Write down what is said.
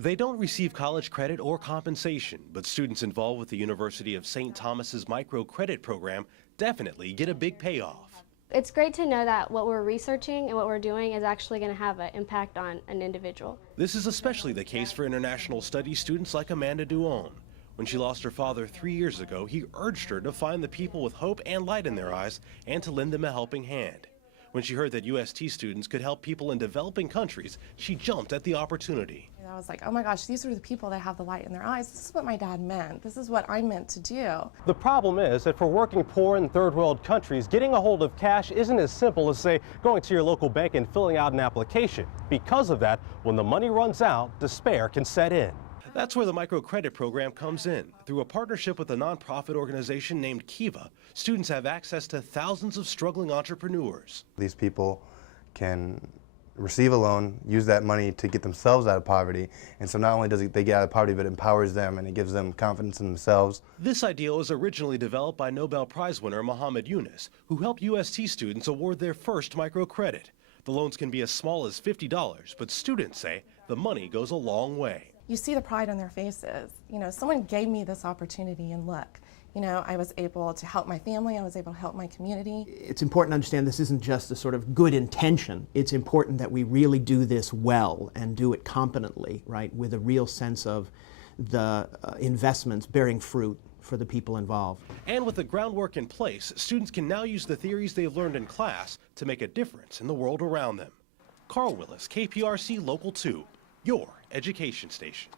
They don't receive college credit or compensation, but students involved with the University of St. Thomas's microcredit program definitely get a big payoff. It's great to know that what we're researching and what we're doing is actually going to have an impact on an individual. This is especially the case for international studies students like Amanda Duone. When she lost her father 3 years ago, he urged her to find the people with hope and light in their eyes and to lend them a helping hand. When she heard that UST students could help people in developing countries, she jumped at the opportunity. I was like, oh my gosh, these are the people that have the light in their eyes. This is what my dad meant. This is what I meant to do. The problem is that for working poor in third world countries, getting a hold of cash isn't as simple as, say, going to your local bank and filling out an application. Because of that, when the money runs out, despair can set in. That's where the microcredit program comes in. Through a partnership with a nonprofit organization named Kiva, students have access to thousands of struggling entrepreneurs. These people can receive a loan, use that money to get themselves out of poverty, and so not only does they get out of poverty, but it empowers them and it gives them confidence in themselves. This idea was originally developed by Nobel Prize winner Muhammad Yunus, who helped UST students award their first microcredit. The loans can be as small as $50, but students say the money goes a long way. You see the pride on their faces. You know, someone gave me this opportunity, and look, you know, I was able to help my family, I was able to help my community. It's important to understand this isn't just a sort of good intention. It's important that we really do this well and do it competently, right, with a real sense of the investments bearing fruit for the people involved. And with the groundwork in place, students can now use the theories they've learned in class to make a difference in the world around them. Carl Willis, KPRC Local 2, your education station.